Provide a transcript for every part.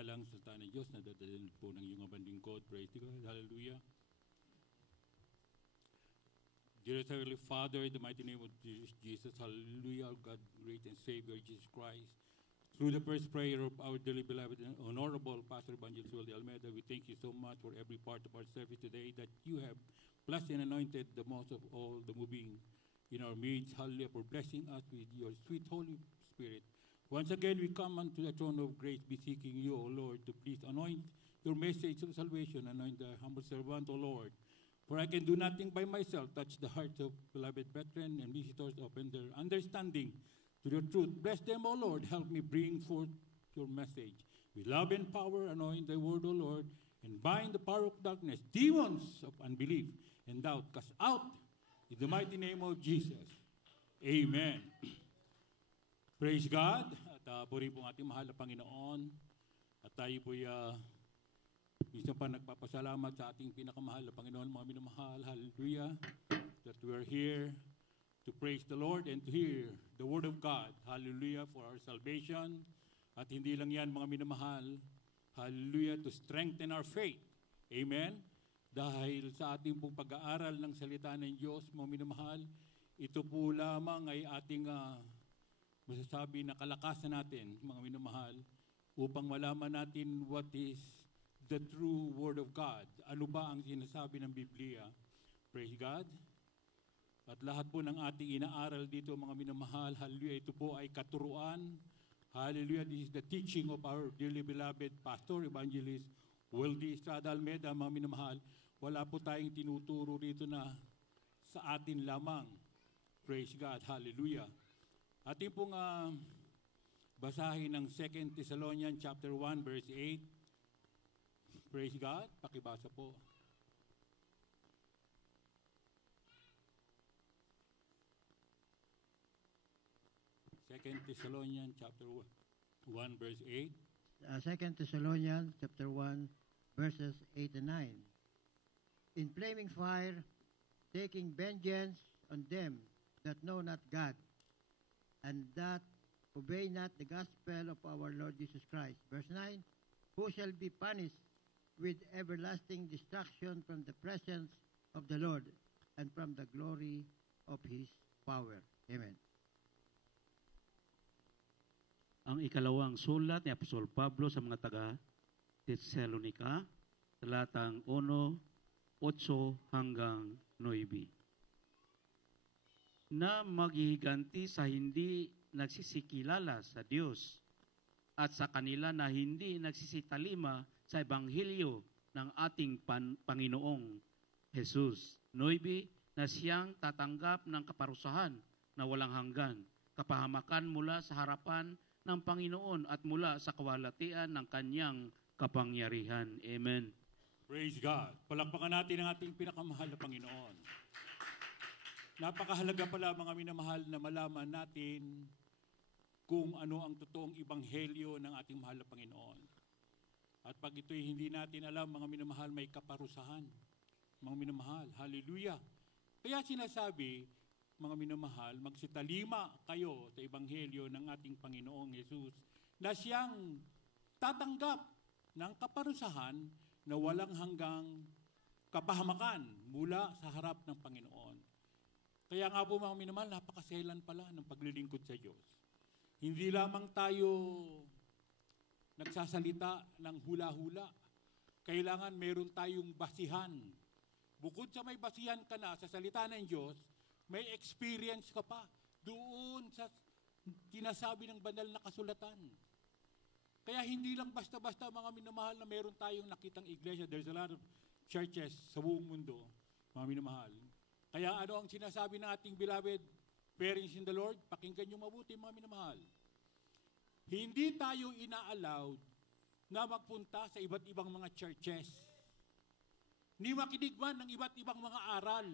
Alang-alang sa salita ng Diyos na dadalhin po ng iyong abandingkod. Praise God. Hallelujah. Dear Heavenly Father, in the mighty name of Jesus, hallelujah, God, great and Savior, Jesus Christ. Through the first prayer of our dearly beloved and honorable Pastor Evangelist Willie Almeida, we thank you so much for every part of our service today that you have blessed and anointed the most of all the moving in our midst. Hallelujah, for blessing us with your sweet Holy Spirit. Once again, we come unto the throne of grace, beseeching you, O Lord, to please anoint your message of salvation, anoint the humble servant, O Lord. For I can do nothing by myself. Touch the hearts of beloved brethren and visitors, open their understanding to the truth. Bless them, O Lord. Help me bring forth your message. With love and power, anoint thy word, O Lord, and bind the power of darkness, demons of unbelief and doubt. Cast out in the mighty name of Jesus. Amen. Praise God. At puri po ang ating mahal na Panginoon. At tayo po'y minsan pa nagpapasalamat sa ating pinakamahal na Panginoon, mga minamahal, hallelujah, that we are here to praise the Lord and to hear the Word of God, hallelujah, for our salvation. At hindi lang yan, mga minamahal, hallelujah, to strengthen our faith. Amen? Dahil sa ating pong pag-aaral ng salita ng Diyos, mga minamahal, ito po lamang ay ating masasabi na kalakasan natin, mga minamahal, upang malaman natin what is the true Word of God. Ano ba ang sinasabi ng Biblia? Praise God. At lahat po ng ating inaaral dito, mga minamahal, hallelujah, ito po ay katuruan. Hallelujah, this is the teaching of our dearly beloved Pastor, Evangelist Willie Estrada Almeida, mga minamahal. Wala po tayong tinuturo dito na sa atin lamang. Praise God, hallelujah. Ating pong basahin ng 2 Thessalonians chapter 1, verse 8. Praise God. Pakibasa po. Second Thessalonians chapter 1 verse 8. 2 Thessalonians chapter 1 verses 8 and 9. In flaming fire, taking vengeance on them that know not God, and that obey not the gospel of our Lord Jesus Christ. Verse 9, who shall be punished with everlasting destruction from the presence of the Lord and from the glory of His power. Amen. Ang ikalawang sulat ni Apostol Pablo sa mga taga-Thessalonica, talatang 1, 8 hanggang 9. Na maghihiganti sa hindi nagsisikilala sa Diyos at sa kanila na hindi nagsisitalima sa Ebanghelyo ng ating Panginoong Jesus. 9, na siyang tatanggap ng kaparusahan na walang hanggan, kapahamakan mula sa harapan ng Panginoon at mula sa kawalatian ng kanyang kapangyarihan. Amen. Praise God. Palakpakan natin ang ating pinakamahal na Panginoon. Napakahalaga pala, mga minamahal, na malaman natin kung ano ang totoong ebanghelyo ng ating mahal na Panginoon. At pag ito'y hindi natin alam, mga minamahal, may kaparusahan. Mga minamahal, hallelujah. Kaya sinasabi, mga minamahal, magsitalima kayo sa ebanghelyo ng ating Panginoong Jesus na siyang tatanggap ng kaparusahan na walang hanggang kapahamakan mula sa harap ng Panginoon. Kaya nga po, mga minamahal, napakaselan pala ng paglilingkod sa Diyos. Hindi lamang tayo nagsasalita ng hula-hula. Kailangan meron tayong basihan. Bukod sa may basihan ka na sa salita ng Diyos, may experience ka pa doon sa sinasabi ng banal na kasulatan. Kaya hindi lang basta-basta, mga minamahal, na meron tayong nakitang iglesia. There's a lot of churches sa buong mundo, mga minamahal. Kaya ano ang sinasabi ng ating beloved parents in the Lord? Pakinggan niyo mabuti, mga minamahal. Hindi tayo ina-allowed na magpunta sa iba't ibang mga churches. Ni makinig man ng iba't ibang mga aral.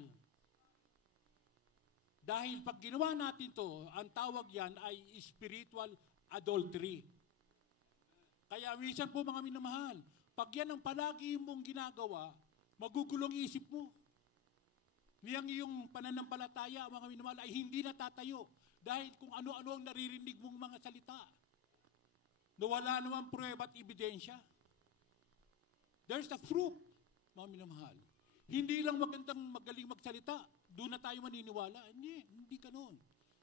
Dahil pag ginawa natin to, ang tawag yan ay spiritual adultery. Kaya minsan po, mga minamahal, pag yan ang palagi mong ginagawa, magugulong isip mo. Niyang iyong pananampalataya, mga minamahal, ay hindi natatayo. Dahil kung ano-ano ang naririnig mong mga salita. na wala namang pruweba at ebidensya. There's the proof, mga minamahal. Hindi lang magaling magsalita, doon na tayo maniniwala. Hindi ganun,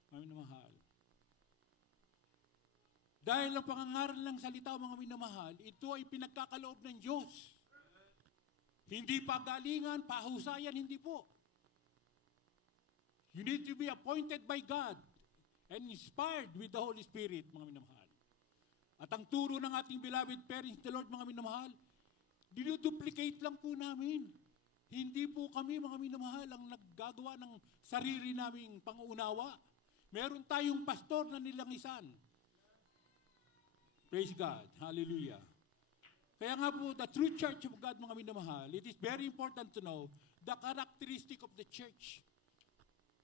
mga minamahal. Dahil ang pangangaral ng salita, mga minamahal, ito ay pinagkakaloob ng Diyos. Hindi pagalingan, pahusayan, hindi po. You need to be appointed by God and inspired with the Holy Spirit, mga minamahal. At ang turo ng ating beloved parents, the Lord, mga minamahal, dinuduplicate lang po namin. Hindi po kami, mga minamahal, ang naggagawa ng sarili naming pangunawa. Meron tayong pastor na nilangisan. Praise God. Hallelujah. Kaya nga po, the true church of God, mga minamahal, it is very important to know the characteristic of the church.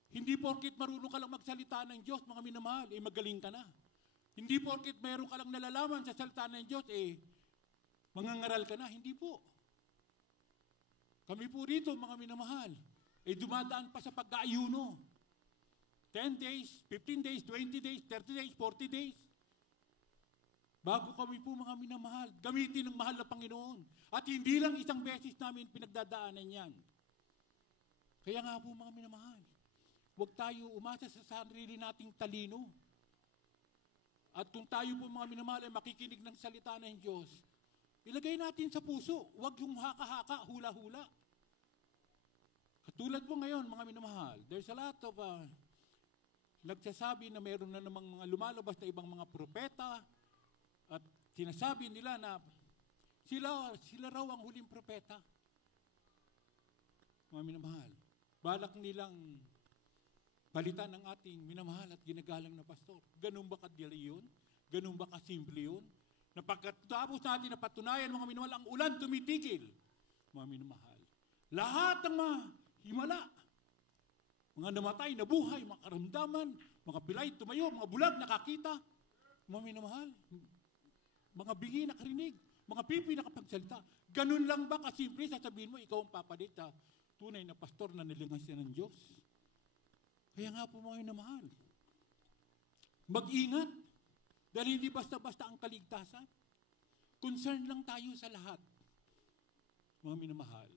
Hindi porkit marunong ka lang magsalita ng Diyos, mga minamahal, magaling ka na. Hindi porkit mayroon ka lang nalalaman sa salita ng Diyos, mangangaral ka na. Hindi po. Kami po rito, mga minamahal, dumadaan pa sa pag-aayuno. 10 days, 15 days, 20 days, 30 days, 40 days. Bago kami po, mga minamahal, gamitin ng mahal na Panginoon. At hindi lang isang beses namin pinagdadaanan yan. Kaya nga po, mga minamahal, huwag tayo umasa sa sarili nating talino. At kung tayo po, mga minamahal, ay makikinig ng salita ng Diyos, ilagay natin sa puso, huwag yung haka-haka, hula-hula. Katulad po ngayon, mga minamahal, there's a lot of nagsasabi na mayroon na namang mga lumalabas na ibang mga propeta at sinasabi nila na sila raw ang huling propeta. Mga minamahal, balak nilang palitan ng ating minamahal at ginagalang na pastor. Ganun ba kadali yun? Ganun ba kasimple yun? Na pagkatapos natin na patunayan, mga minamahal, ang ulan tumitigil. Mga minamahal, lahat ng mga himala, mga namatay, nabuhay, mga karamdaman, mga pilay, tumayo, mga bulag, nakakita, mga minamahal, mga bingi nakarinig, mga pipi nakapagsalita. Ganun lang ba kasimple sasabihin mo, ikaw ang papalit sa tunay na pastor na nilingasan ng Diyos? Kaya nga po, mga minamahal, mag-ingat, dahil hindi basta-basta ang kaligtasan. Concern lang tayo sa lahat. Mga minamahal,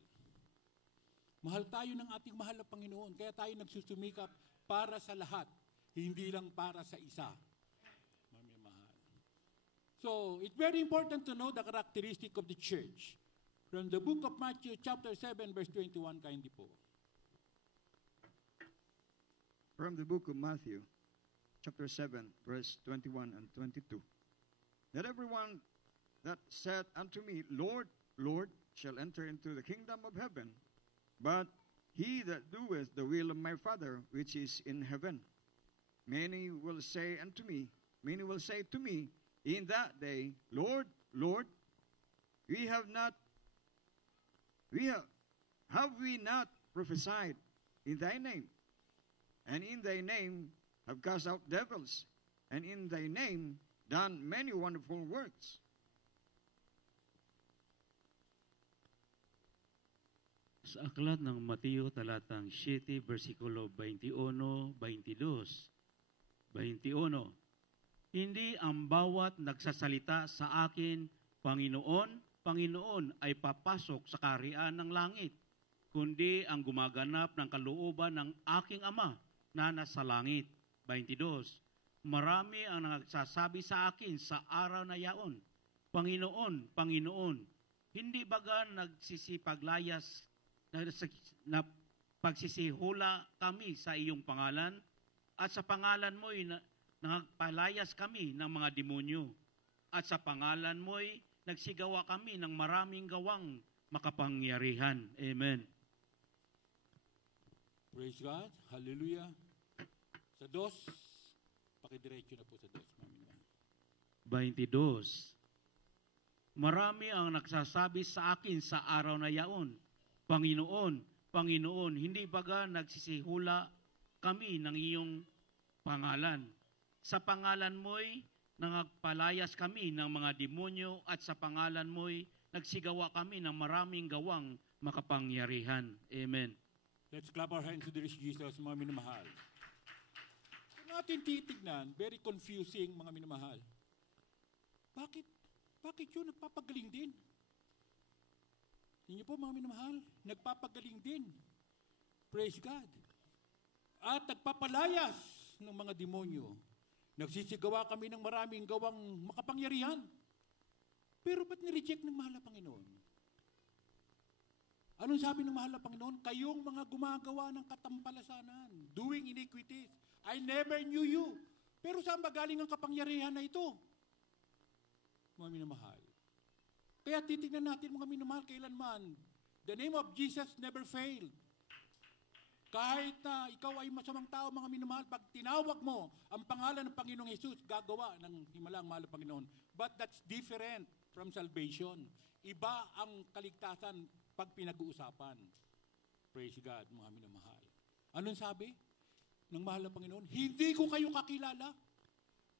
mahal tayo ng ating mahal na Panginoon, kaya tayo nagsusumikap para sa lahat, hindi lang para sa isa. Mga minamahal. So, it's very important to know the characteristic of the church. From the book of Matthew chapter 7, verse 21, kindly po. From the book of Matthew, chapter 7, verse 21 and 22. That everyone that said unto me, Lord, Lord, shall enter into the kingdom of heaven, but he that doeth the will of my Father which is in heaven. Many will say to me in that day, Lord, Lord, have we not prophesied in thy name? And in thy name have cast out devils, and in thy name done many wonderful works. Sa aklat ng Mateo talatang 7, versikulo 21, 22. 21. Hindi ang bawat nagsasalita sa akin, Panginoon, Panginoon, ay papasok sa kaharian ng langit, kundi ang gumaganap ng kalooban ng aking Ama na nasa langit. 22. Marami ang nagsasabi sa akin sa araw na yaon, Panginoon, Panginoon, hindi baga nagsisipaglayas na pagsisihula kami sa iyong pangalan, at sa pangalan mo'y nagpalayas kami ng mga demonyo, at sa pangalan mo'y nagsigawa kami ng maraming gawang makapangyarihan. Amen. Praise God. Hallelujah. Sa dos, pakidiretso na po sa dos. 22. Marami ang nagsasabi sa akin sa araw na yaon, Panginoon, Panginoon, hindi baga nagsisihula kami ng iyong pangalan. Sa pangalan mo'y nagpalayas kami ng mga demonyo, at sa pangalan mo'y nagsigawa kami ng maraming gawang makapangyarihan. Amen. Let's clap our hands to the rich Jesus, mga minamahal. Kung natin titignan, very confusing, mga minamahal. Bakit? Bakit yun? Nagpapagaling din. Hindi po mga minamahal, nagpapagaling din. Praise God. At nagpapalayas ng mga demonyo. Nagsisigawa kami ng maraming gawang makapangyarihan. Pero ba't nireject ng mahal na Panginoon? Anong sabi ng mahal na Panginoon? Kayong mga gumagawa ng katampalasanan, doing iniquities, I never knew you. Pero saan ba galing ang kapangyarihan na ito? Mga minamahal. Kaya titignan natin mga minamahal kailanman. The name of Jesus never failed. Kahit na ikaw ay masamang tao, mga minamahal, pag tinawag mo ang pangalan ng Panginoong Jesus, gagawa ng himalang mahal na Panginoon. But that's different from salvation. Iba ang kaligtasan pag pinag-uusapan. Praise God, mga minamahal. Anong sabi ng mahal na Panginoon? Hindi ko kayo kakilala.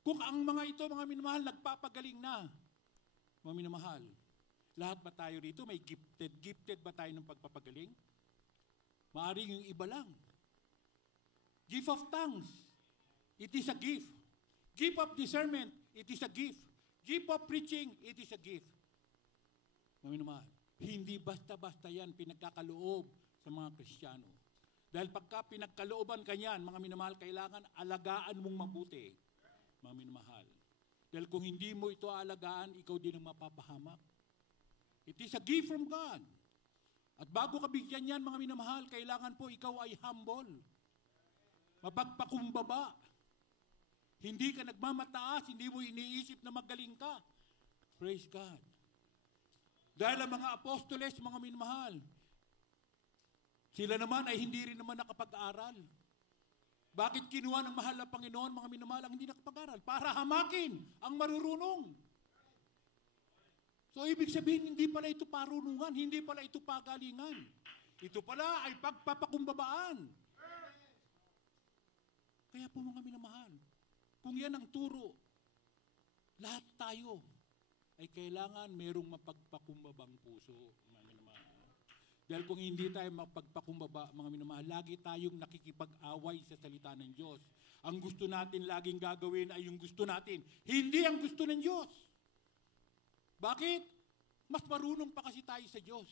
Kung ang mga ito, mga minamahal, nagpapagaling na. Mga minamahal, lahat ba tayo rito may gifted? Gifted ba tayo ng pagpapagaling? Maaring yung iba lang. Gift of tongues, it is a gift. Gift of discernment, it is a gift. Gift of preaching, it is a gift. Mga minamahal, hindi basta-basta yan pinagkakaloob sa mga Kristiyano. Dahil pagka pinagkalooban ka yan, mga minamahal, kailangan alagaan mong mabuti. Mga minamahal. Dahil kung hindi mo ito aalagaan, ikaw din ang mapapahamak. It is a gift from God. At bago ka bigyan yan, mga minamahal, kailangan po ikaw ay humble. Mapagpakumbaba. Hindi ka nagmamataas, hindi mo iniisip na magaling ka. Praise God. Dahil ang mga apostoles, mga minamahal, sila naman ay hindi rin naman nakapag-aral. Bakit kinuha ng mahal na Panginoon, mga minamahal, ang hindi nakapag-aral? Para hamakin ang marurunong. So, ibig sabihin, hindi pala ito parunungan, hindi pala ito pagalingan. Ito pala ay pagpapakumbabaan. Kaya po, mga minamahal, kung yan ang turo, lahat tayo ay kailangan merong mapagpakumbabang puso, mga minamahal. Dahil kung hindi tayo mapagpakumbaba, mga minamahal, lagi tayong nakikipag-away sa salita ng Diyos. Ang gusto natin laging gagawin ay yung gusto natin, hindi ang gusto ng Diyos. Bakit? Mas marunong pa kasi tayo sa Diyos.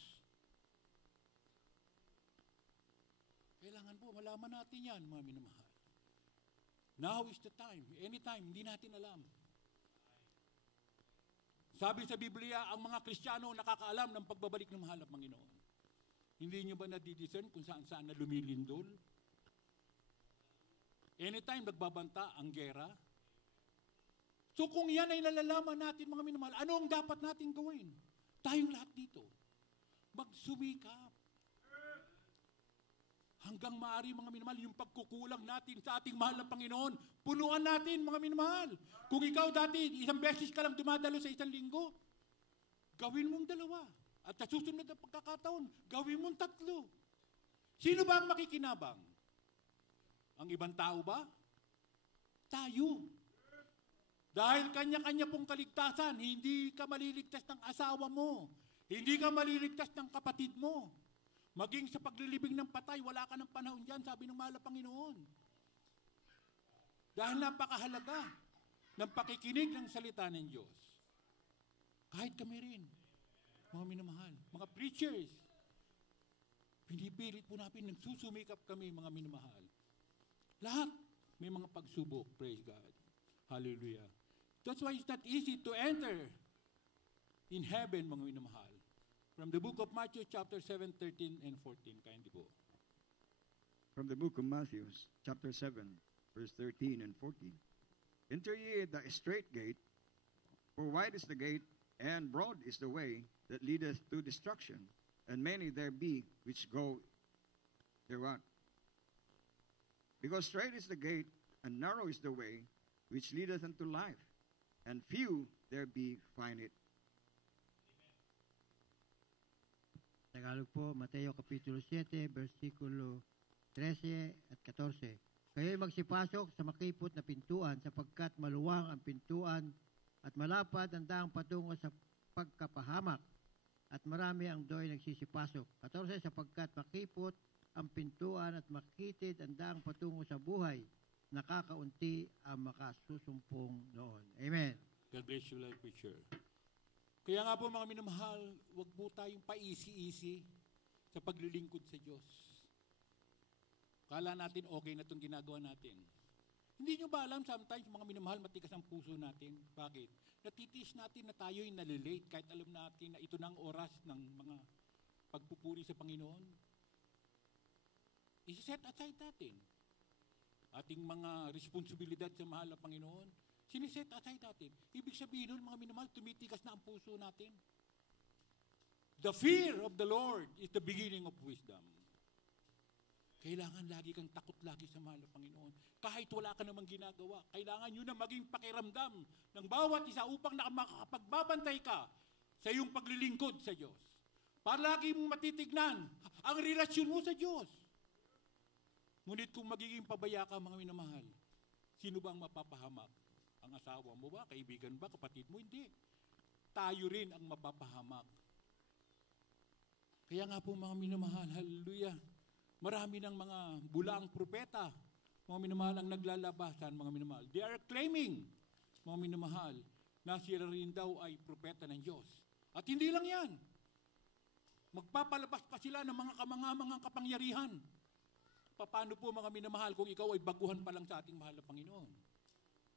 Kailangan po, malaman natin yan, mga minamahal. Now is the time. Anytime, hindi natin alam. Sabi sa Biblia, ang mga Kristiyano nakakaalam ng pagbabalik ng mahal na Panginoon. Hindi nyo ba nadidiscern kung saan-saan na lumilindol? Anytime nagbabanta ang gera. So kung yan ay nalalaman natin, mga minamahal, ano ang dapat natin gawin? Tayong lahat dito. Magsumikap. Hanggang maaari, mga minamahal, yung pagkukulang natin sa ating mahal na Panginoon, punuan natin, mga minamahal. Kung ikaw dati, isang beses ka lang dumadalo sa isang linggo, gawin mong 2. At sa susunod na pagkakataon, gawin mong 3. Sino ba ang makikinabang? Ang ibang tao ba? Tayo. Dahil kanya-kanya pong kaligtasan, hindi ka maliligtas ng asawa mo. Hindi ka maliligtas ng kapatid mo. Maging sa paglilibing ng patay, wala ka ng panahon dyan, sabi ng mahal na Panginoon. Dahil napakahalaga ng pakikinig ng salita ng Diyos. Kahit kami rin, mga minamahal, mga preachers, pinipilit po natin, nagsusumikap kami, mga minamahal. Lahat may mga pagsubok, praise God. Hallelujah. That's why it's not easy to enter in heaven, mga minamahal. From the book of Matthew, chapter 7, 13 and 14. Kindly po. From the book of Matthew, chapter 7, verse 13 and 14. Enter ye the strait gate, for wide is the gate, and broad is the way that leadeth to destruction, and many there be which go thereat. Because strait is the gate, and narrow is the way which leadeth unto life, and few there be find it. Tagalog po, Mateo Kapitulo 7, versikulo 13 at 14. Kayo'y magsipasok sa makipot na pintuan sapagkat maluwang ang pintuan at malapad ang daang patungo sa pagkapahamak at marami ang do'y nagsisipasok. 14, sapagkat makipot ang pintuan at makitid ang daang patungo sa buhay, nakakaunti ang makasusumpong noon. Amen. God bless you, Lord Preacher. Kaya nga po mga minamahal, wag po tayong paisi-isi sa paglilingkod sa Diyos. Kala natin okay na itong ginagawa natin. Hindi nyo ba alam, sometimes mga minamahal, matigas ang puso natin. Bakit? Natitiis natin na tayo'y nalilate kahit alam natin na ito na ang oras ng mga pagpupuri sa Panginoon. I-set aside natin ating mga responsibilidad sa mahal na Panginoon. Siniset aside natin. Ibig sabihin nun, mga minamahal, tumitigas na ang puso natin. The fear of the Lord is the beginning of wisdom. Kailangan lagi kang takot lagi sa mahal na Panginoon. Kahit wala ka namang ginagawa, kailangan yun na maging pakiramdam ng bawat isa upang makakapagbabantay ka sa iyong paglilingkod sa Diyos. Para lagi mong matitignan ang relasyon mo sa Diyos. Ngunit kung magiging pabaya ka, mga minamahal, sino bang mapapahamak? Ang asawa mo ba? Kaibigan ba? Kapatid mo? Hindi. Tayo rin ang mapapahamak. Kaya nga po mga minamahal, hallelujah, marami ng mga bulaang propeta, mga minamahal ang naglalabasan, mga minamahal. They are claiming, mga minamahal, na sila rin daw ay propeta ng Diyos. At hindi lang yan. Magpapalabas pa sila ng mga kamangamang kapangyarihan. Paano po mga minamahal kung ikaw ay baguhan pa lang sa ating mahal na Panginoon?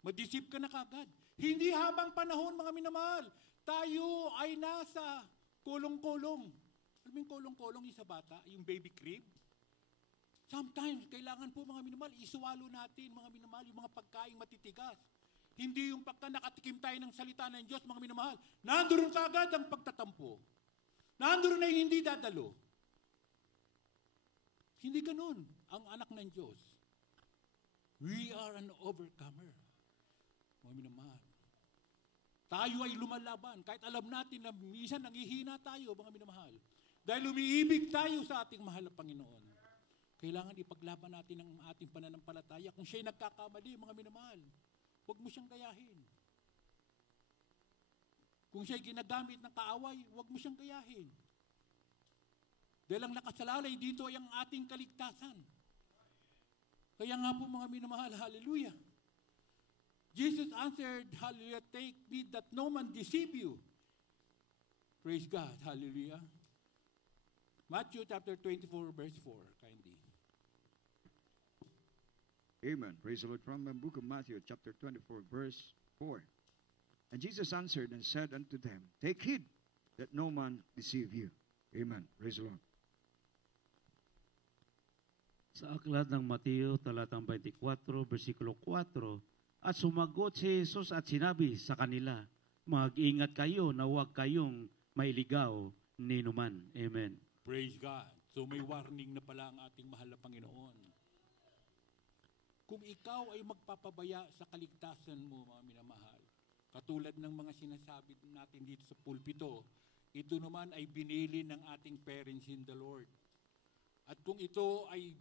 Madisip ka na kagad. Hindi habang panahon mga minamahal, tayo ay nasa kulong-kulong. Alam mo yung kulong-kulong yung sa bata, yung baby crib? Sometimes, kailangan po mga minamahal, isuwalo natin mga minamahal, yung mga pagkain matitigas. Hindi yung pagka nakatikim tayo ng salita ng Diyos, mga minamahal. Nandoon kagad ang pagtatampo. Nandoon na yung hindi dadalo. Hindi ganun ang anak ng Diyos. We are an overcomer. Mga minamahal. Tayo ay lumalaban. Kahit alam natin na minsan nanghihina tayo, mga minamahal. Dahil umiibig tayo sa ating mahal na Panginoon. Kailangan ipaglaban natin ang ating pananampalataya. Kung siya'y nagkakamali, mga minamahal, huwag mo siyang gayahin. Kung siya'y ginagamit ng kaaway, huwag mo siyang gayahin. Dahil ang nakasalalay dito ay ang ating kaligtasan. Kaya nga po mga minamahal, hallelujah. Jesus answered, hallelujah, take heed that no man deceive you. Praise God, hallelujah. Matthew chapter 24, verse 4, kindly. Amen. Praise the Lord. From the book of Matthew, chapter 24, verse 4. And Jesus answered and said unto them, take heed that no man deceive you. Amen. Praise the Lord. Sa aklat ng Mateo, talatang 24, versikulo 4, at sumagot si Jesus at sinabi sa kanila, mag-ingat kayo na huwag kayong mailigaw ni numan. Amen. Praise God. So may warning na pala ang ating mahal na Panginoon. Kung ikaw ay magpapabaya sa kaligtasan mo, mga minamahal, katulad ng mga sinasabi natin dito sa pulpito, ito naman ay binili ng ating parents in the Lord. At kung ito ay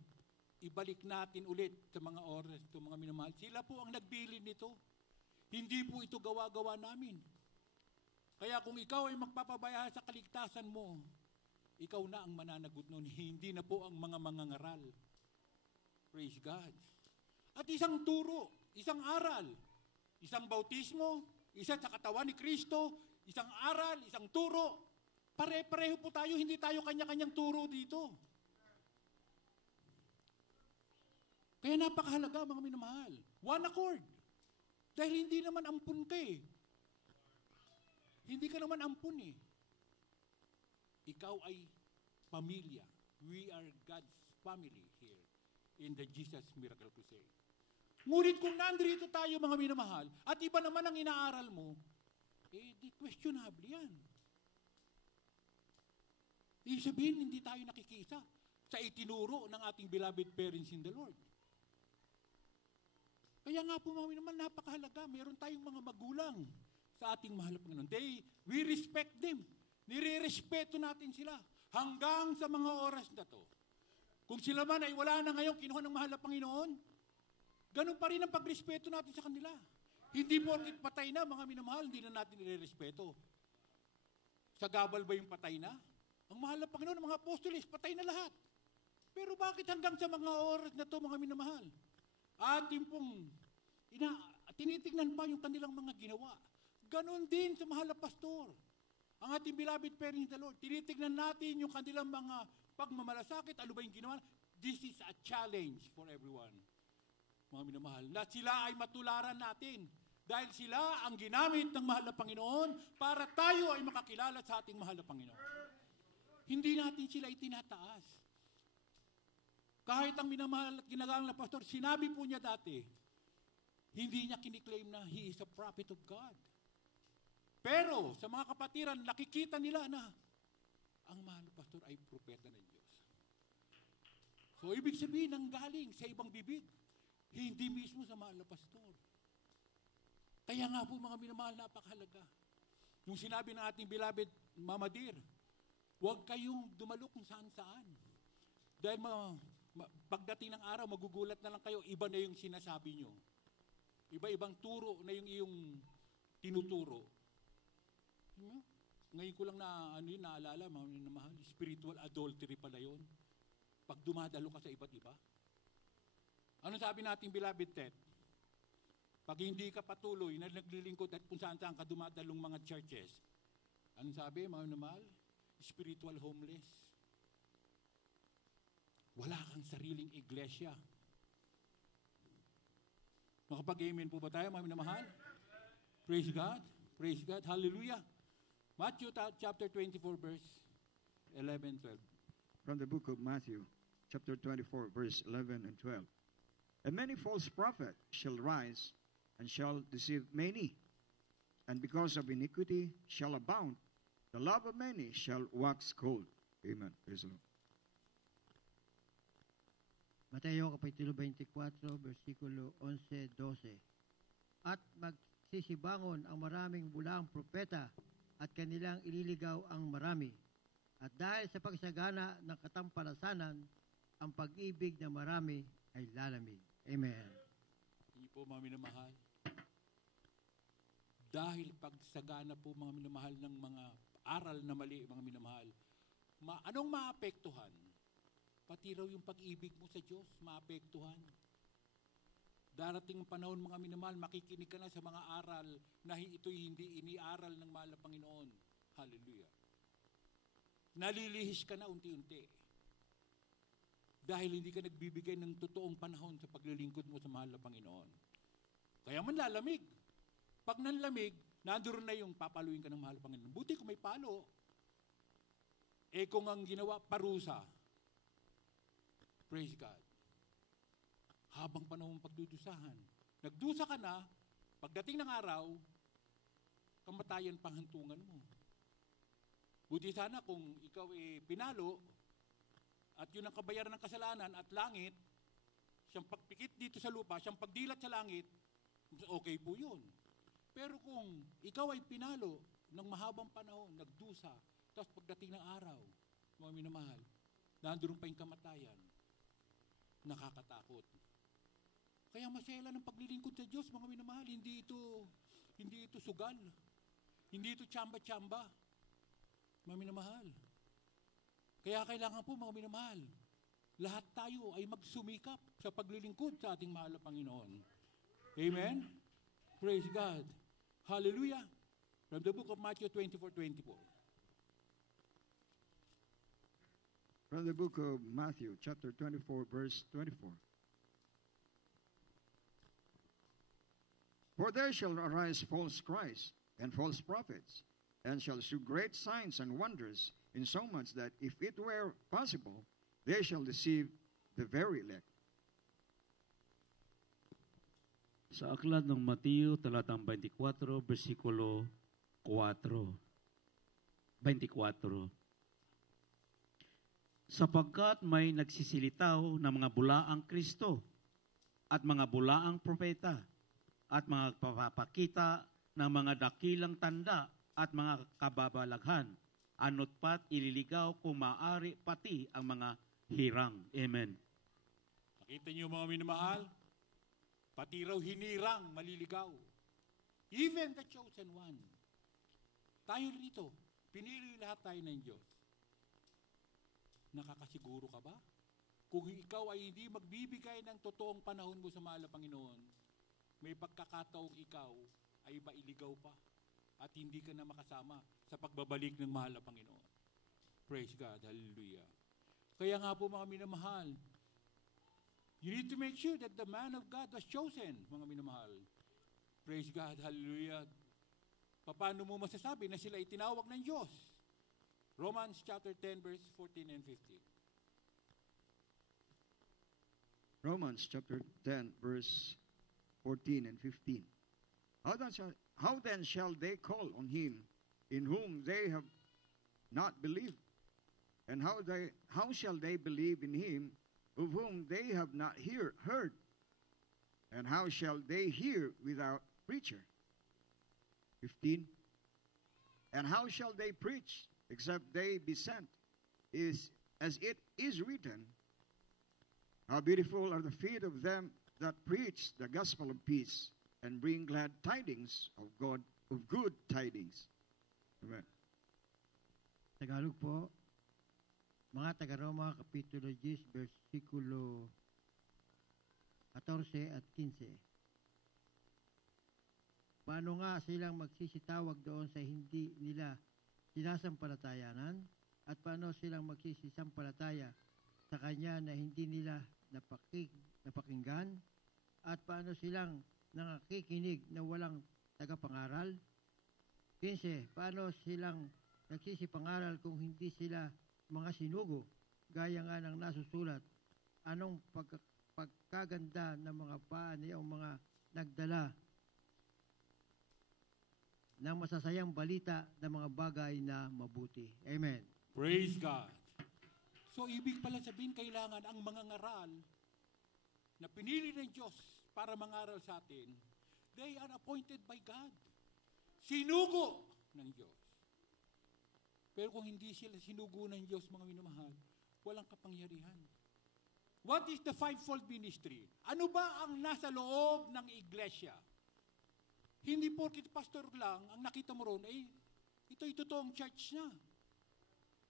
ibalik natin ulit sa mga oras, ito mga minamahal, sila po ang nagbili nito. Hindi po ito gawa-gawa namin. Kaya kung ikaw ay magpapabaya sa kaligtasan mo, ikaw na ang mananagot nun, hindi na po ang mga mangangaral. Praise God. At isang turo, isang aral, isang bautismo, isa sa katawan ni Kristo, isang aral, isang turo. Pare-pareho po tayo, hindi tayo kanya-kanyang turo dito. Kaya napakahalaga mga minamahal. One accord. Dahil hindi naman ampun ka eh. Hindi ka naman ampun eh. Ikaw ay pamilya. We are God's family here in the Jesus Miracle Crusade. Ngunit kung nandito tayo mga minamahal, at iba naman ang inaaral mo, eh di questionable yan. Ibig sabihin, hindi tayo nakikisa sa itinuro ng ating beloved parents in the Lord. Kaya nga po mga minamahal, napakahalaga. Meron tayong mga magulang sa ating mahal na Panginoon. We respect them. Nire-respeto natin sila hanggang sa mga oras na to. Kung sila man ay wala na ngayon, kinuha ng mahal na Panginoon, ganun pa rin ang pagrespeto natin sa kanila. Hindi porkit patay na, mga minamahal, hindi na natin nire-respeto. Sa gabal ba yung patay na? Ang mahal na Panginoon, mga apostolis, patay na lahat. Pero bakit hanggang sa mga oras na to, mga minamahal? Ating pong tinitignan pa yung kanilang mga ginawa. Ganon din sa mahal na pastor. Ang ating beloved parents in the Lord, tinitignan natin yung kanilang mga pagmamalasakit, ano ba yung ginawa? This is a challenge for everyone. Mga minamahal, na sila ay matularan natin. Dahil sila ang ginamit ng mahal na Panginoon para tayo ay makakilala sa ating mahal na Panginoon. Hindi natin sila itinataas. Kahit ang minamahal at ginagalang na pastor, sinabi po niya dati, hindi niya kiniklaim na he is a prophet of God. Pero sa mga kapatiran, nakikita nila na ang mahal na pastor ay propeta ng Diyos. So ibig sabihin, nanggaling sa ibang bibig, hindi mismo sa mahal na pastor. Kaya nga po mga minamahal, napakahalaga. Yung sinabi ng ating beloved Mama Dear, huwag kayong dumalo kung saan-saan. Dahil pagdating ng araw, magugulat na lang kayo, iba na yung sinasabi nyo. Iba-ibang turo na yung iyong tinuturo. Ngayon ko lang naalala, mga minamahal, spiritual adultery pala yun. Pag dumadalo ka sa iba't iba. Ano sabi nating beloved Ted? Pag hindi ka patuloy na naglilingkod at kung saan-saan ka dumadalong mga churches, anong sabi, mga minamahal? Spiritual homeless. Wala kang sariling iglesia. Makapag-amen po ba tayo, mga minamahal? Praise God. Praise God. Hallelujah. Matthew chapter 24, verse 11 and 12. From the book of Matthew, chapter 24, verse 11 and 12. And many false prophets shall rise and shall deceive many. And because of iniquity shall abound, the love of many shall wax cold. Amen. Praise the Lord. Mateo Kapitulo 24, versikulo 11-12. At magsisibangon ang maraming bulaang propeta at kanilang ililigaw ang marami. At dahil sa pagsagana ng katampalasanan, ang pag-ibig ng marami ay lalamig. Amen. Hindi po mga minamahal. Dahil pagsagana po mga minamahal ng mga aral na mali, mga minamahal, anong maapektuhan? Pati raw yung pag-ibig mo sa Diyos, maapektuhan. Darating ang panahon mga minamahal, makikinig ka na sa mga aral na ito'y hindi iniaral ng mahal na Panginoon. Hallelujah. Nalilihis ka na unti-unti. Dahil hindi ka nagbibigay ng totoong panahon sa paglilingkod mo sa mahal na Panginoon. Kaya man lalamig. Pag nanlamig, nandoon na yung papaluin ka ng mahal na Panginoon. Buti kung may palo. Eh kung ang ginawa, parusa. Praise God. Habang panahon pagdudusahan. Nagdusa ka na, pagdating ng araw, kamatayan panghantungan mo. Buti sana kung ikaw pinalo, at yun ang kabayaran ng kasalanan at langit, siyang pagpikit dito sa lupa, siyang pagdilat sa langit, okay po yun. Pero kung ikaw ay pinalo ng mahabang panahon, nagdusa, tapos pagdating ng araw, mga minamahal, nandoon pa yung kamatayan, nakakatakot. Kaya masela ng paglilingkod sa Diyos, mga minamahal, hindi ito sugal, hindi ito tsamba-tsamba, mga minamahal. Kaya kailangan po, mga minamahal, lahat tayo ay magsumikap sa paglilingkod sa ating mahal na Panginoon. Amen? Praise God. Hallelujah. From the book of Matthew 24:24. From the book of Matthew, chapter 24, verse 24. For there shall arise false Christs and false prophets, and shall shew great signs and wonders, insomuch that if it were possible, they shall deceive the very elect. Sa aklat ng Mateo, talatang 24, versikulo 4. 24. Sapagkat may nagsisilitaw na mga bulaang Kristo at mga bulaang propeta at mga papapakita ng mga dakilang tanda at mga kababalaghan, ano't pat ililigaw kung maaari pati ang mga hirang. Amen. Nakita niyo mga minamahal? Pati raw hinirang, maliligaw. Even the chosen one. Tayo rito, pinili lahat tayo ng Diyos. Nakakasiguro ka ba? Kung ikaw ay hindi magbibigay ng totoong panahon mo sa mahal na Panginoon, may pagkakataong ikaw ay mailigaw pa. at hindi ka na makasama sa pagbabalik ng mahal na Panginoon. Praise God. Hallelujah. Kaya nga po mga minamahal, you need to make sure that the man of God was chosen, mga minamahal. Praise God. Hallelujah. Paano mo masasabi na sila itinawag ng Diyos? Romans chapter 10 verse 14 and 15. Romans chapter 10, verse 14 and 15. How then shall they call on him in whom they have not believed? And how shall they believe in him of whom they have not heard? And how shall they hear without preacher? 15. And how shall they preach except they be sent? As it is written, how beautiful are the feet of them that preach the gospel of peace and bring glad tidings of God, of good tidings. Amen. Tagalog po, mga taga-Roma, Kapitulo 10, versikulo 14 at 15. Paano nga silang magsisitawag doon sa hindi nila sinasampalatayanan? At paano silang magsisisampalataya sa Kanya na hindi nila napakinggan? At paano silang nangakikinig na walang tagapangaral? 15. Paano silang nagsisipangaral kung hindi sila mga sinugo? Gaya nga ng nasusulat, anong pagkaganda ng mga paa niyang mga nagdala ng masasayang balita ng mga bagay na mabuti. Amen. Praise God. So, ibig pala sabihin, kailangan ang mga ngaral na pinili ng Diyos para mangaral sa atin, they are appointed by God. Sinugo ng Diyos. Pero kung hindi sila sinugo ng Diyos, mga minamahal, walang kapangyarihan. What is the fivefold ministry? Ano ba ang nasa loob ng iglesia? Hindi porkit pastor lang ang nakita mo ron, ito'y totoong church na.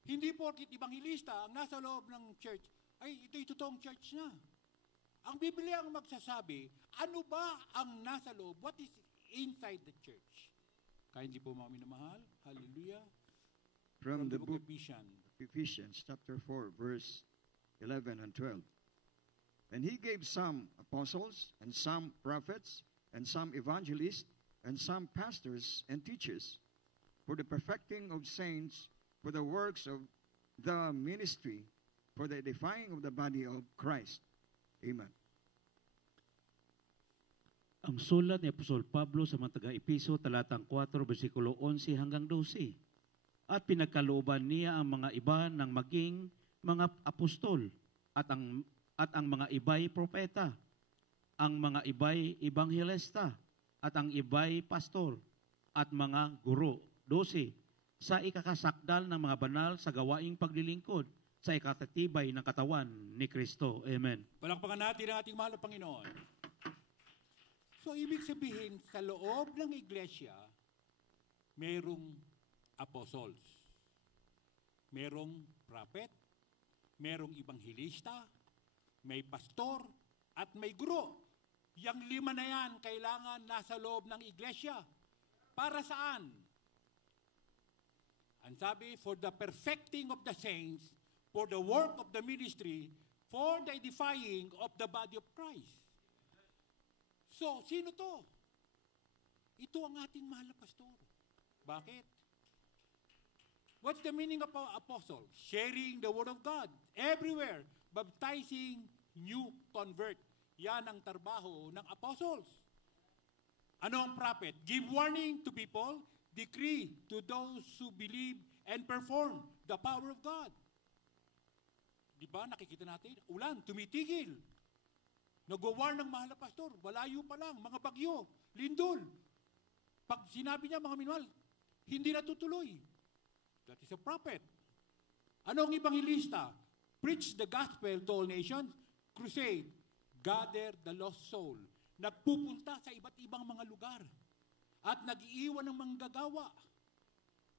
Hindi porkit ebanghilista ang nasa loob ng church, ito'y totoong church na. Ang Biblia ang magsasabi, ano ba ang nasa loob? What is inside the church? Kaya hindi po mga minamahal. Hallelujah. From the book of Ephesians chapter 4, verse 11 and 12. And he gave some apostles, and some prophets, and some evangelists, and some pastors and teachers, for the perfecting of saints, for the works of the ministry, for the edifying of the body of Christ. Amen. Ang sulat ni Apostol Pablo sa mga taga-Episo, talatang 4, versikulo 11 hanggang 12. At pinagkalooban niya ang mga iba ng maging mga apostol at ang mga iba'y propeta, ang mga iba'y ebanghelista, at ang iba'y pastor, at mga guro. 12. Sa ikakasakdal ng mga banal sa gawaing paglilingkod, sa ikatatibay ng katawan ni Kristo. Amen. Palakpakan natin ang ating mahal na Panginoon. So, ibig sabihin, sa loob ng iglesia, merong apostles, merong prophet, merong ebanghilista, may pastor, at may guro. Yang 5 na yan, kailangan nasa loob ng iglesia. Para saan? Ang sabi, for the perfecting of the saints, for the work of the ministry, for the edifying of the body of Christ. So, sino to? Ito ang ating mahal na pastor. Bakit? What's the meaning of apostle? Sharing the word of God everywhere, baptizing new convert. Yan ang trabaho ng apostles. Ano ang prophet? Give warning to people, decree to those who believe and perform the power of God. Di ba, nakikita natin, ulan, tumitigil. Nag-warn ng mahal na pastor, malayo pa lang, mga bagyo, lindol. Pag sinabi niya, mga minwal, hindi natutuloy. That is a prophet. Anong ebanghilista? Preach the gospel to all nations, crusade, gather the lost soul. Nagpupunta sa iba't ibang mga lugar at nag-iiwan ng manggagawa,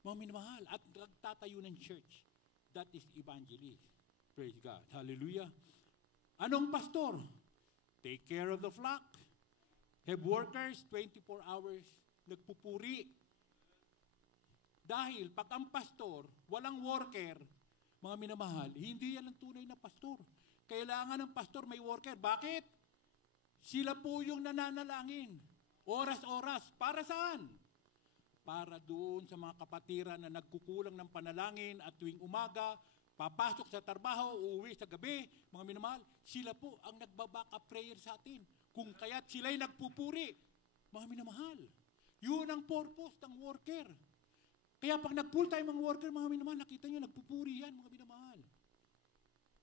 mga minamahal, at nagtatayo ng church. That is evangelist. Praise God. Hallelujah. Anong pastor? Take care of the flock. Have workers 24 hours. Nagpupuri. Dahil pag ang pastor, walang worker, mga minamahal, hindi yan ang tunay na pastor. Kailangan ng pastor may worker. Bakit? Sila po yung nananalangin. Oras-oras. Para saan? Para doon sa mga kapatiran na nagkukulang ng panalangin at tuwing umaga, papasok sa trabaho, uuwi sa gabi, mga minamahal, sila po ang nagbabackup prayer sa atin. Kung kaya't sila'y nagpupuri, mga minamahal. Yun ang purpose ng worker. Kaya pag nag-full time ang worker, mga minamahal, nakita nyo, nagpupuri yan, mga minamahal.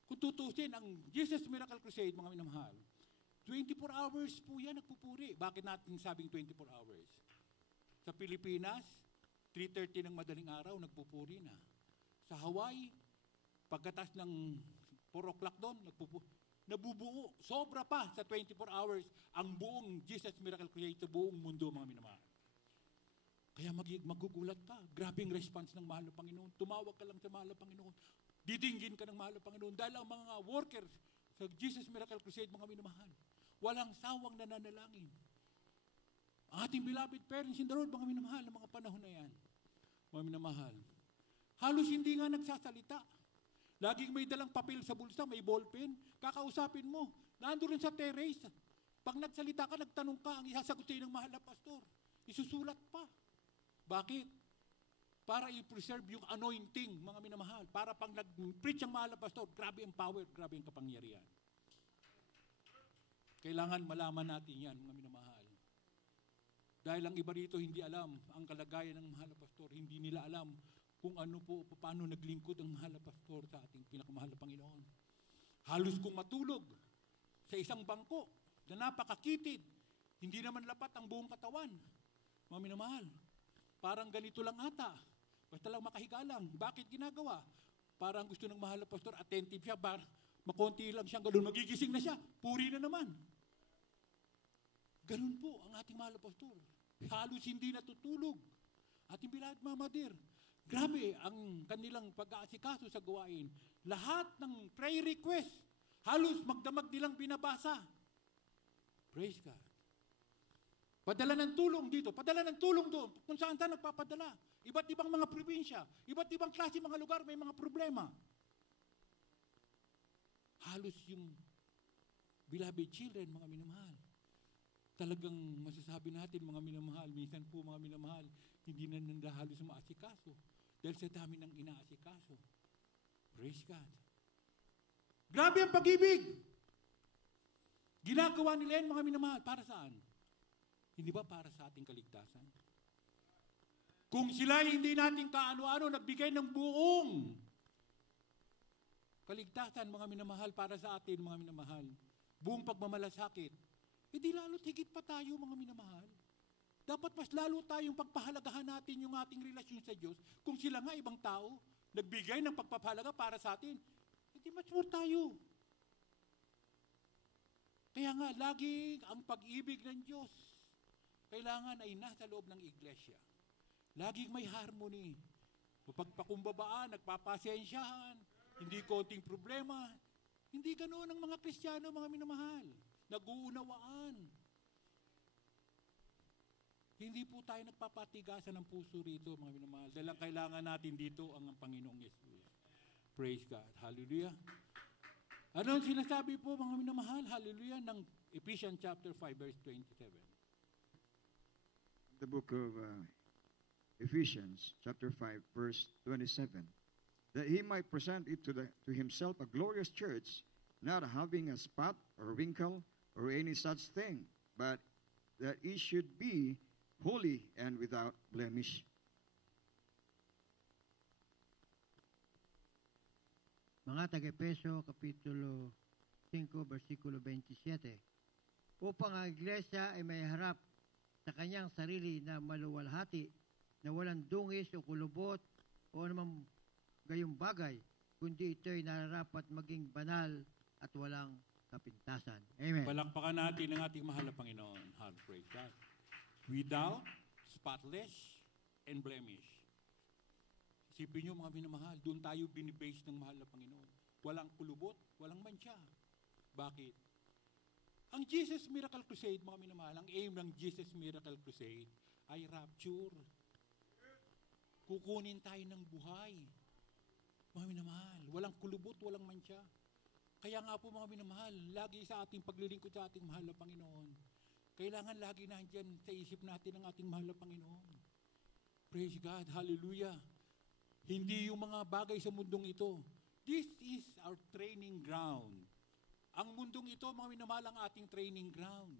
Kung tutusin, ang Jesus Miracle Crusade, mga minamahal, 24 hours po yan nagpupuri. Bakit natin sabing 24 hours? Sa Pilipinas, 3:30 ng madaling araw, nagpupuri na. Sa Hawaii, pagkatas ng 4 o'clock doon, nabubuo. Sobra pa sa 24 hours ang buong Jesus Miracle Crusade sa buong mundo, mga minamahal. Kaya magugulat ka. Grabing response ng mahal na Panginoon. Tumawag ka lang sa mahal na Panginoon. Didinggin ka ng mahal na Panginoon. Dahil ang mga workers sa Jesus Miracle Crusade, mga minamahal, walang sawang nananalangin. Ating beloved parents in the Lord, mga minamahal, ng mga panahon na yan. Mga minamahal. Halos hindi nga nagsasalita. Laging may dalang papel sa bulsa, may ballpen. Kakausapin mo. Nandoon sa terrace. Pag nagsalita ka, nagtanong ka, ang isasagot sa'yo ng mahal na pastor. Isusulat pa. Bakit? Para i-preserve yung anointing, mga minamahal. Para pag nag-preach ang mahal na pastor, grabe ang power, grabe ang kapangyarihan. Kailangan malaman natin yan, mga minamahal. Dahil ang iba rito hindi alam ang kalagayan ng mahal na pastor. Hindi nila alam kung ano po, paano naglingkod ang mahal na pastor sa ating pinakamahal na Panginoon. Halos kung matulog sa isang bangko na napakakitid, hindi naman lapat ang buong katawan. Mga minamahal, parang ganito lang ata. Basta lang makahiga lang. Bakit ginagawa? Parang gusto ng mahal na pastor, attentive siya, makonti lang siyang ganun, magigising na siya, puri na naman. Ganun po ang ating mahal na pastor. Halos hindi natutulog. Ating beloved Mama Dear, grabe ang kanilang pag-aasikaso sa gawain. Lahat ng prayer request, halos magdamag nilang binabasa. Praise God. Padala ng tulong dito, padala ng tulong doon, kung saan nagpapadala. Iba't ibang mga probinsya, iba't ibang klase mga lugar may mga problema. Halos yung beloved children, mga minamahal. Talagang masasabi natin, mga minamahal, minsan po mga minamahal, hindi na nila halos maasikaso. Dahil sa dami ng inaasikaso. Praise God. Grabe ang pag-ibig! Ginagawa nila yan, mga minamahal, para saan? Hindi ba para sa ating kaligtasan? Kung sila hindi natin kaano-ano, nagbigay ng buong kaligtasan, mga minamahal, para sa atin, mga minamahal, buong pagmamalasakit, hindi lalo't higit pa tayo, mga minamahal. Dapat mas lalo tayong pagpahalagahan natin yung ating relasyon sa Diyos. Kung sila nga ibang tao, nagbigay ng pagpapahalaga para sa atin, hindi mas more tayo. Kaya nga, lagi ang pag-ibig ng Diyos, kailangan ay nasa loob ng iglesia. Laging may harmony. Pagpakumbabaan, nagpapasensyahan, hindi konting problema. Hindi ganoon ang mga Kristiyano, mga minamahal. Nag-uunawaan. Hindi po tayo nagpapatigasan ng puso rito, mga minamahal. Dahil ang kailangan natin dito ang Panginoong Yesus. Praise God. Hallelujah. Ano ang sinasabi po, mga minamahal? Hallelujah, ng Ephesians chapter 5, verse 27. The book of Ephesians, chapter 5, verse 27. That he might present it to himself a glorious church, not having a spot or wrinkle or any such thing, but that it should be holy and without blemish. Mga taga-Efeso, Kapitulo 5, versikulo 27. Upang ang iglesia ay may harap sa kanyang sarili na maluwalhati, na walang dungis o kulubot o anumang gayong bagay, kundi ito'y nararapat maging banal at walang kapintasan. Amen. Palakpakan natin ang ating mahal na Panginoon. Praise God. Without, spotless, and blemish. Isipin nyo, mga minamahal, doon tayo binibase ng mahal na Panginoon. Walang kulubot, walang mantsa. Bakit? Ang Jesus Miracle Crusade, mga minamahal, ang aim ng Jesus Miracle Crusade ay rapture. kukunin tayo ng buhay. Mga minamahal, walang kulubot, walang mantsa. Kaya nga po mga minamahal, lagi sa ating paglilingkod sa ating mahal na Panginoon, kailangan lagi nandyan sa isip natin ang ating mahal na Panginoon. Praise God, hallelujah. Hindi yung mga bagay sa mundong ito. This is our training ground. Ang mundong ito, mga minamahal, ang ating training ground.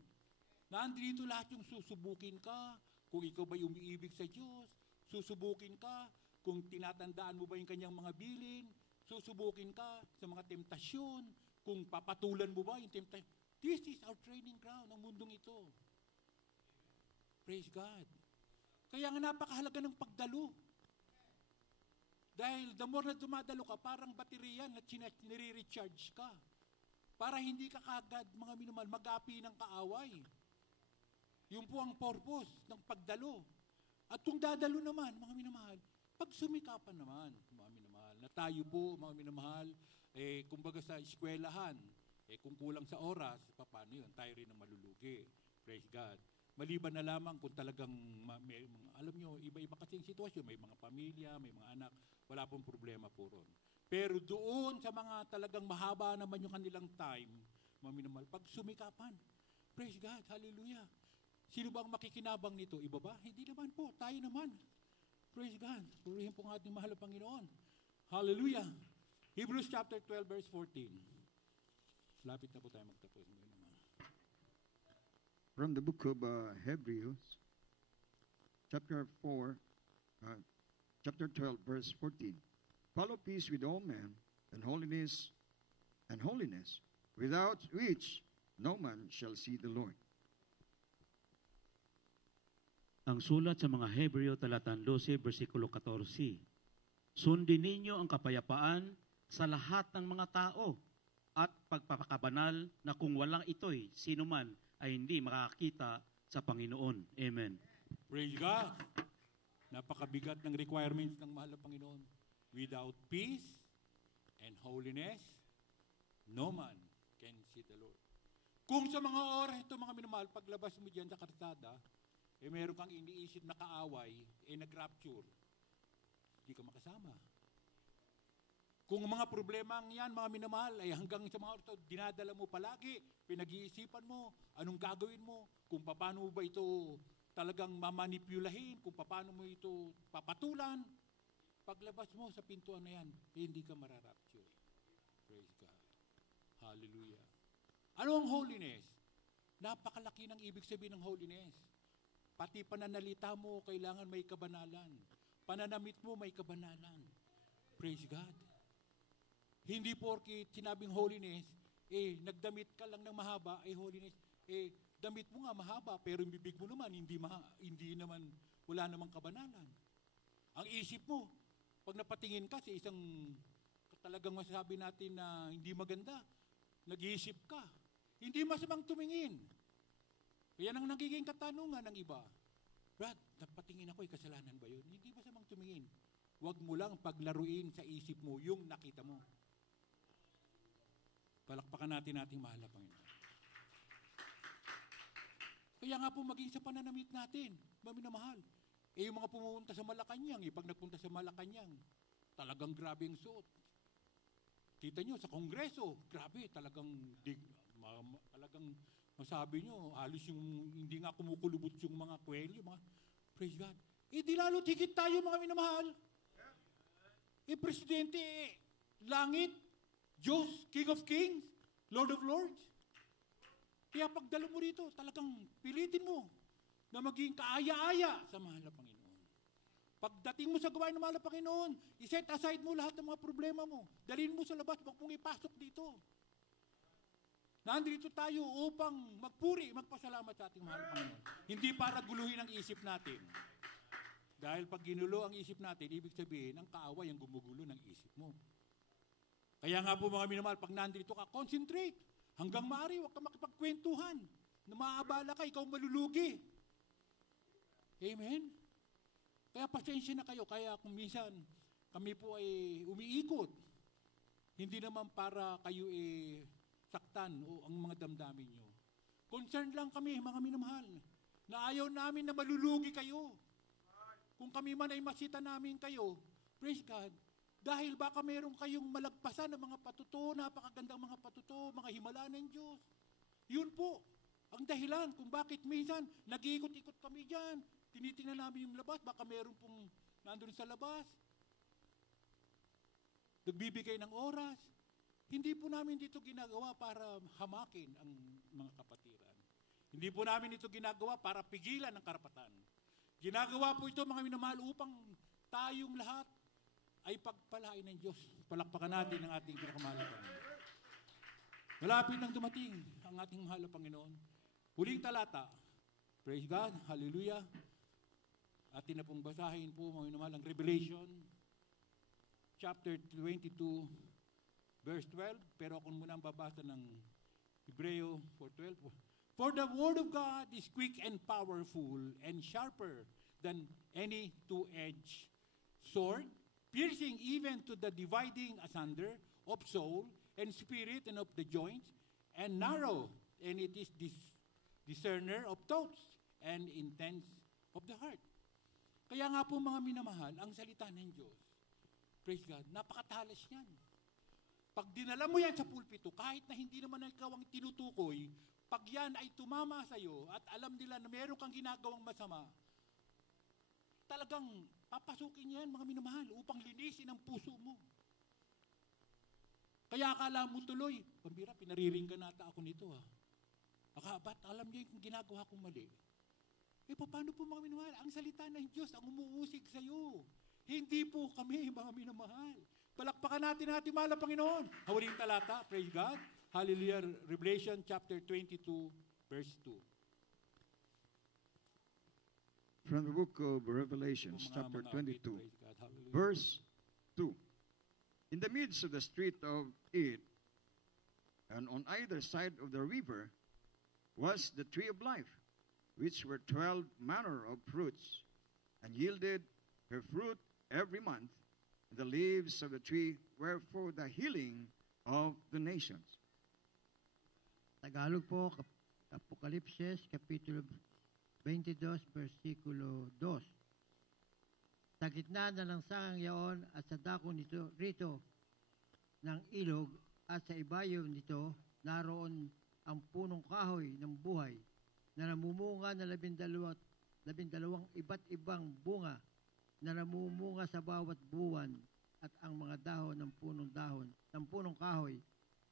Nandito lahat yung susubukin ka, kung ikaw ba'y umiibig sa Diyos, susubukin ka, kung tinatandaan mo ba yung kanyang mga bilin, susubukin ka sa mga temptasyon, kung papatulan mo ba yung temptasyon. This is our training ground, ang mundong ito. Praise God. Kaya nga napakahalaga ng pagdalo. Dahil the more na dumadalo ka, parang baterya na nire-recharge ka. Para hindi ka kagad, mga minamahal, mag-api ng kaaway. Yung po ang purpose ng pagdalo. At kung dadalo naman, mga minamahal, pagsumikapan naman, mga minamahal, na tayo po, mga minamahal, kumbaga sa eskwelahan, kung kulang sa oras, paano yun? Tayo rin ang malulugi. Praise God. Maliban na lamang kung talagang, alam nyo, iba-iba kasi yung sitwasyon, may mga pamilya, may mga anak, wala pong problema po ron. Pero doon sa mga talagang mahaba naman yung kanilang time, mga minamahal, pagsumikapan, praise God, hallelujah. Sino ba ang makikinabang nito? Iba ba? Hindi naman po. Tayo naman. Praise God. Purihin po ang ating mahal na Panginoon. Hallelujah. Hebrews chapter 12 verse 14. Lapit na po tayo magtapos. From the book of Hebrews, chapter 4, chapter 12, verse 14. Follow peace with all men and holiness, without which no man shall see the Lord. Ang sulat sa mga Hebreo talatang 12, versikulo 14. Sundin ninyo ang kapayapaan sa lahat ng mga tao at pagpapakabanal na kung walang ito'y sino man ay hindi makakita sa Panginoon. Amen. Praise God. Napakabigat ng requirements ng mahal na Panginoon. Without peace and holiness, no man can see the Lord. Kung sa mga oras ito, mga minamahal, paglabas mo dyan sa karsada, meron kang iniisip na kaaway, nag-rapture, hindi ka makasama. Kung mga problema yan, mga minamahal, ay hanggang sa mga oras, dinadala mo palagi, pinag-iisipan mo, anong gagawin mo, kung paano mo ba ito talagang mamanipulahin, kung paano mo ito papatulan, paglabas mo sa pintuan na yan, hindi ka mararapture. Praise God. Hallelujah. Ano ang holiness? Napakalaki ng ibig sabihin ng holiness. Pati pananalita mo, kailangan may kabanalan. Pananamit mo, may kabanalan. Praise God. Hindi porke sinabing holiness, nagdamit ka lang ng mahaba, holiness, damit mo nga mahaba, pero yung bibig mo naman, hindi naman, wala namang kabanalan. Ang isip mo, pag napatingin ka sa isang talagang masasabi natin na hindi maganda, nag-iisip ka. Hindi masamang tumingin. Yan ang nagiging katanungan ng iba. Brad, napatingin ako, kasalanan ba yun? Hindi masamang tumingin. Huwag mo lang paglaruin sa isip mo yung nakita mo. Palakpakan natin ating mahal na Panginoon. Kaya nga po maging sa pananamit natin, maminamahal. Yung mga pumunta sa Malacanang, pag nagpunta sa Malacanang, talagang grabe ang suot. Kita nyo, sa Kongreso, grabe, talagang masabi nyo, halos yung hindi nga kumukulubot yung mga kwelyo, mga praise God. Di lalo higit tayo mga minamahal. Presidente, langit, Diyos, King of Kings, Lord of Lords. Kaya pagdalo mo rito, talagang pilitin mo na maging kaaya-aya sa mahal na Panginoon. Pagdating mo sa gawain ng mahal na Panginoon, iset aside mo lahat ng mga problema mo. Dalhin mo sa labas, huwag mong ipasok dito. Nandito tayo upang magpuri, magpasalamat sa ating mahal na Panginoon. Hindi para guluhin ang isip natin. Dahil pag ginulo ang isip natin, ibig sabihin, ang kaaway ang gumugulo ng isip mo. Kaya nga po mga minamahal, pag nandito ka, concentrate. Hanggang maaari, huwag ka makipagkwentuhan. Na maaabala ka, ikaw malulugi. Amen? Kaya pasensya na kayo. Kaya kung minsan, kami po ay umiikot. Hindi naman para kayo saktan o ang mga damdamin nyo. Concerned lang kami, mga minamahal, na ayaw namin na malulugi kayo. kung kami man ay masita namin kayo, praise God, dahil baka meron kayong malagpasan ng mga patuto, napakagandang mga patuto, mga himala ng Diyos. Yun po, ang dahilan kung bakit minsan nag-iikot-ikot kami dyan. Tinitingnan namin yung labas, baka meron pong nandun sa labas. Nagbibigay ng oras. Hindi po namin dito ginagawa para hamakin ang mga kapatiran. Hindi po namin ito ginagawa para pigilan ang karapatan. Ginagawa po ito, mga minamahal, upang tayong lahat ay pagpalain ng Diyos. Palakpakan natin ang ating pinakamahal na Panginoon. Malapit nang dumating ang ating mahal na Panginoon. Huling talata. Praise God. Hallelujah. Atin na pong basahin po, mga minamahal, ang Revelation chapter 22 verse 12. Pero ako muna ang babasa ng Hebreo 4:12. For the word of God is quick and powerful and sharper than any two-edged sword, piercing even to the dividing asunder of soul and spirit and of the joints and marrow, and it is discerner of thoughts and intents of the heart. Kaya nga po, mga minamahal, ang salita ng Diyos, praise God, napakatalas niyan. Pag dinala mo yan sa pulpito, kahit na hindi naman ikaw ang tinutukoy, pag yan ay tumama sa iyo at alam nila na meron kang ginagawang masama, talagang papasukin yan, mga minamahal, upang linisin ang puso mo. Kaya akala mo tuloy, pambira, pinariringgan nata ako nito ha. Ba't alam niyo yung ginagawa kong mali? Paano po, mga minamahal? Ang salita ng Diyos ang umuusig sa iyo. Hindi po kami, mga minamahal. Palakpakan natin ating mahal na Panginoon. Huling talata, praise God. Hallelujah. Revelation chapter 22, verse 2. From the book of Revelation, chapter 22, verse 2. In the midst of the street of it, and on either side of the river, was the tree of life, which were 12 manner of fruits, and yielded her fruit every month. The leaves of the tree were for the healing of the nations. Tagalog po, Apokalipsis, Kapitulo 22, versikulo 2. Sa gitna na ng sangang yaon at sa dako nito, rito ng ilog at sa ibayo nito, naroon ang punong kahoy ng buhay na namumunga na 12 iba't ibang bunga na namumunga sa bawat buwan, at ang mga dahon ng punong kahoy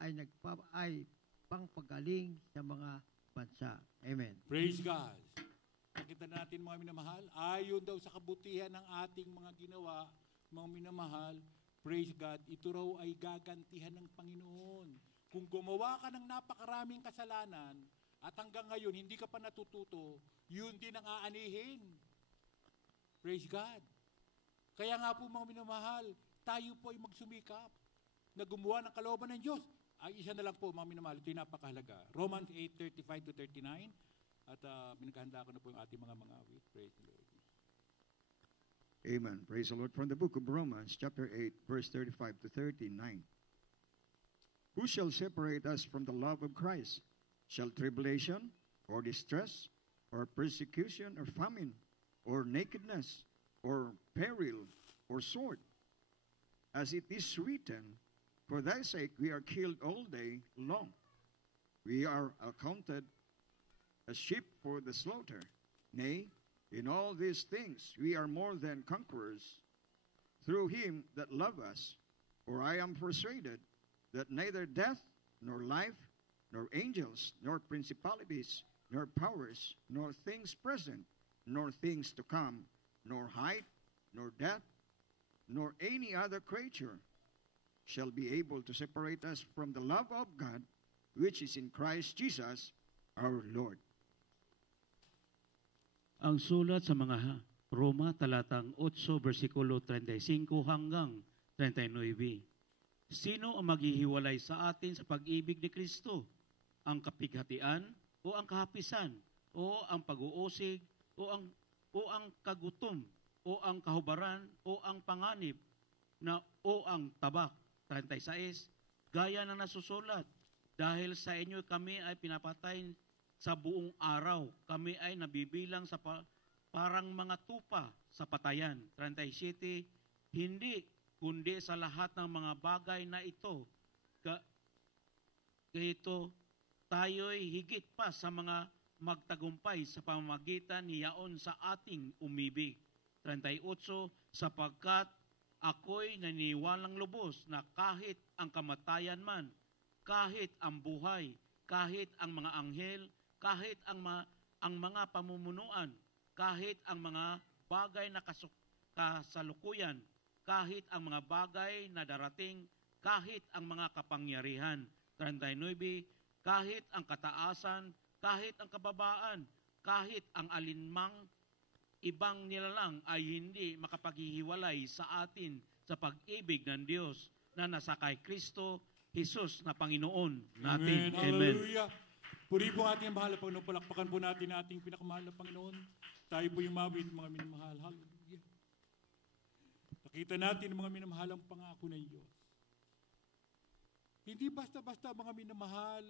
ay pangpagaling sa mga bansa. Amen. Praise God. Nakita natin, mga minamahal, ayon daw sa kabutihan ng ating mga ginawa, mga minamahal, praise God, ito raw ay gagantihan ng Panginoon. Kung gumawa ka ng napakaraming kasalanan at hanggang ngayon hindi ka pa natututo, yun din ang aanihin. Praise God. Kaya nga po, mga minamahal, tayo po ay magsumikap na gumawa ng kalooban ng Diyos. Ay isa na lang po, mga minamahal, ito yung napakahalaga. Romans 8:35-39, at minagahanda ko na po yung ating mga awit. Praise the Lord. Amen. Praise the Lord. From the book of Romans, chapter 8, verse 35-39. Who shall separate us from the love of Christ? Shall tribulation, or distress, or persecution, or famine, or nakedness, or peril, or sword? As it is written, for thy sake we are killed all day long. We are accounted as sheep for the slaughter. Nay, in all these things we are more than conquerors through him that loved us. For I am persuaded that neither death, nor life, nor angels, nor principalities, nor powers, nor things present, nor things to come, nor height, nor depth, nor any other creature shall be able to separate us from the love of God, which is in Christ Jesus our Lord. Ang sulat sa mga Roma, talatang 8, versikulo 35 hanggang 39. Sino ang maghihiwalay sa atin sa pag-ibig ni Kristo? Ang kapighatian o ang kahapisan o ang pag-uusig o ang kagutom o ang kahubaran o ang panganib o ang tabak? 36, gaya na nasusulat, dahil sa inyo kami ay pinapatay sa buong araw. Kami ay nabibilang sa parang mga tupa sa patayan. 37, hindi kundi sa lahat ng mga bagay na ito, kahito tayo'y higit pa sa mga magtagumpay sa pamamagitan niyaon sa ating umibig. 38, sapagkat ako'y naniniwalang lubos na kahit ang kamatayan man, kahit ang buhay, kahit ang mga anghel, kahit ang mga pamumunuan, kahit ang mga bagay na kasalukuyan, kahit ang mga bagay na darating, kahit ang mga kapangyarihan. 39, kahit ang kataasan, kahit ang kababaan, kahit ang alinmang ibang nilalang ay hindi makapaghihiwalay sa atin sa pag-ibig ng Diyos na nasa kay Kristo Jesus na Panginoon natin. Amen. Hallelujah. Puri po ating mahal na Panginoon. Palakpakan po natin ating pinakamahal na Panginoon. Tayo po yung mawit, mga minamahal. Hallelujah. Nakita natin ang mga minamahalang pangako ng Diyos. Hindi basta-basta mga minamahal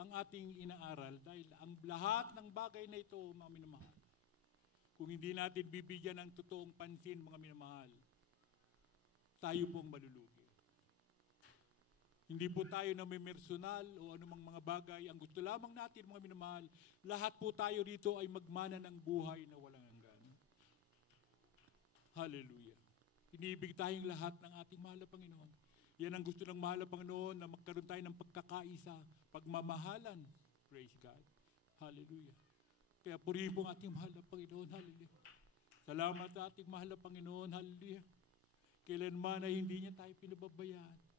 ang ating inaaral dahil ang lahat ng bagay na ito, mga minamahal, kung hindi natin bibigyan ng totoong pansin, mga minamahal, tayo pong malulugi. Hindi po tayo na may personal o anumang mga bagay. Ang gusto lamang natin, mga minamahal, lahat po tayo rito ay magmana ng buhay na walang hanggan. Hallelujah. Inibig tayong lahat ng ating mahal na Panginoon. Yan ang gusto ng mahal na Panginoon, na magkaroon tayo ng pagkakaisa, pagmamahalan. Praise God. Hallelujah. Kaya purihin po ang ating mahal na Panginoon. Hallelujah. Salamat sa ating mahal na Panginoon. Hallelujah. Kailanman ay hindi niya tayo pinababayaan.